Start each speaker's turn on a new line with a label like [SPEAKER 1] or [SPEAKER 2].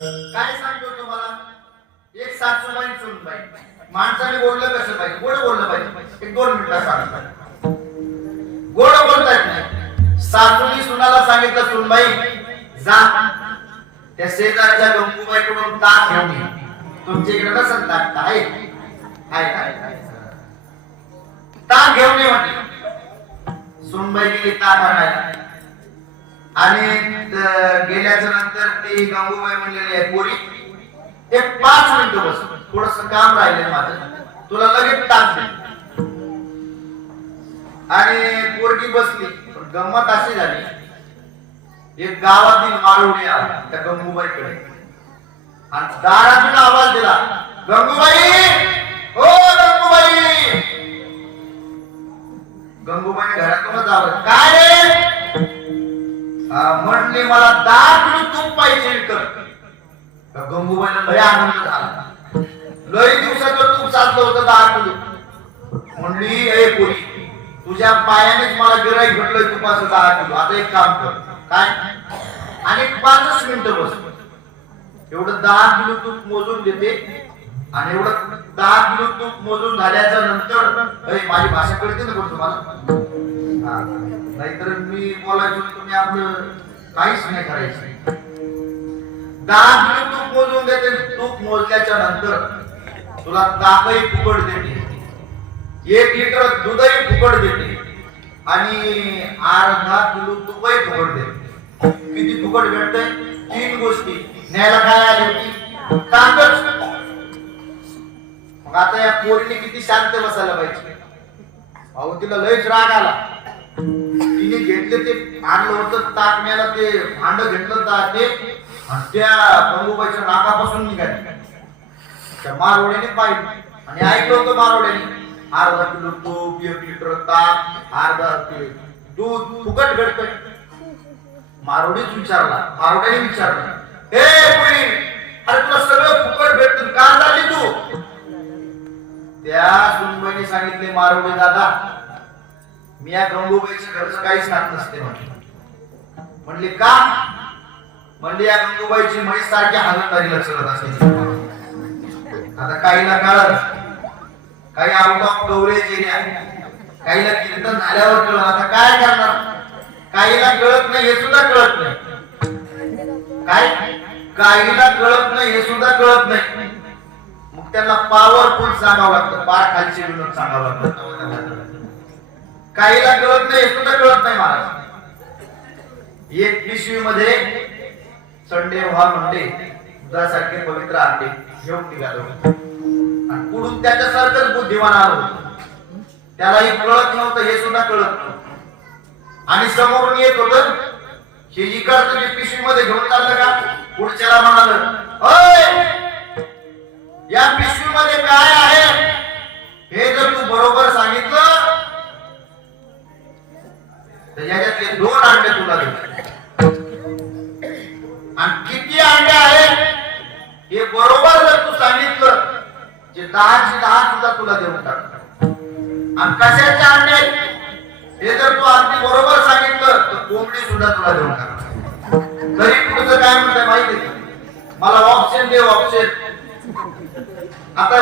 [SPEAKER 1] काय सांगतो तुम्हाला? एक सासूबाई सुनबाई. माणसाने बोललं कसं पाहिजे गोड बोललं पाहिजे एक दोन मिनिटं सांगत गोड बोलता येत नाही. सासूनी सुनाला सांगितलं सुनबाई जा. त्या शेजारच्या गंगूबाईकडून ताक घेऊन ये. तुमच्या इकडे कसं ताक. आहे. आहे ताक घेऊन ये म्हटलं सुनबाई गेली ताक आणायला. आणि गेल्याच्यानंतर ती गंगूबाई म्हणलेली आहे पोरी एक पाच मिनिटं बस. थोडस काम राहिलंय माझं. तुला लगेच तास आणि पोरगी बसली. पण गंमत अशी झाली. एक गावातील मारुडी आला त्या गंगूबाईकडे. आणि दारातून आवाज दिला गंगूबाई! हो गंगूबाई! गंगूबाई घरातूनच आवाज काय रे? म्हणले मला दहा किलो तूप पाहिजे तर गंगूबाईला लय आनंद झाला. लय दिवसाचं तूप साधलं होतं दहा किलो म्हणली ए पोरी तुझ्या पायानेच मला गिराई भेटलंय तुपाचं दहा किलो आता एक काम कर. काय? आणि पाचच मिनिट बस. एवढं दहा किलो तूप मोजून देते आणि एवढं दहा किलो तूप मोजून झाल्याच्यानंतर माझी भाषा कळते ना पण तुम्हाला? नाहीतर मी बोलायचो तुम्ही आपलं काहीच नाही करायचं. दहा किलो तूप मोजून देते तूप मोजल्याच्या नंतर तुला ताकही फुकट देते. एक लिटर दूधही फुकट देते. आणि अर्धा किलो तुपही फुकट देते. किती फुकट भेटतंय? तीन गोष्टी. न्यायला काय आली होती ताकद मग आता या पोरीने किती शांत बसायला पाहिजे? अहो तिला लयच राग आला. घेतले ते आणलं होतं ताक ताकण्याला ते भांड घेतलं ता ते त्या गंगूबाईच्या नाकापासून निघाली. त्या मारवड्याने पाहिजे आणि ऐकलं होतं मारवड्याने अर्धा किलो तूप एक लिटर ताक अर्धा ते दूध फुकट घडत मारवडीच विचारला मारवड्याने विचारलं हे पुरी अरे तुला सगळं फुकट भेटत का झाली तू? त्या सुनबाईने सांगितले मारवडे दादा मी या गंगूबाईच्या घरचं काहीच खात नसते म्हटलं म्हणले का? म्हणले या गंगूबाईची म्हैस सारखी हालतदारीला चलत असेल. आता काहीला कळत काही आउट ऑफ कव्हरेज एरिया काहीला कीर्तन झाल्यावर कळत आता काय करणार? काहीला कळत नाही हे सुद्धा कळत नाही. काय? काहीला कळत नाही हे सुद्धा कळत नाही. मग त्यांना पॉवरफुल सांगावं लागतं पार खालचे विनोद सांगावं लागतं काहीला कळत नाही सुद्धा कळत नाही महाराज. एक पिशवी मध्ये संडे व्हा म्हणते दुधासारखे पवित्र अंडे घेऊन निघालो. आणि पुढून त्याच्यासारखंच बुद्धिमान आलो. त्यालाही कळत नव्हतं हे सुद्धा कळत नव्हतं. आणि समोरून येत होत हे इकडचं जे पिशवी मध्ये घेऊन चाललं का? पुढच्याला म्हणाल या पिशवी मध्ये काय जे दहाची दहा सुद्धा तुला देऊन टाकतात आणि कशाचे अंडे आहेत? हे जर तू अगदी बरोबर सांगितलं तर कोंबडी सुद्धा तुला देऊन टाकतात तरी तुझं काय म्हणतंय माहिती मला ऑप्शन दे ऑप्शन आता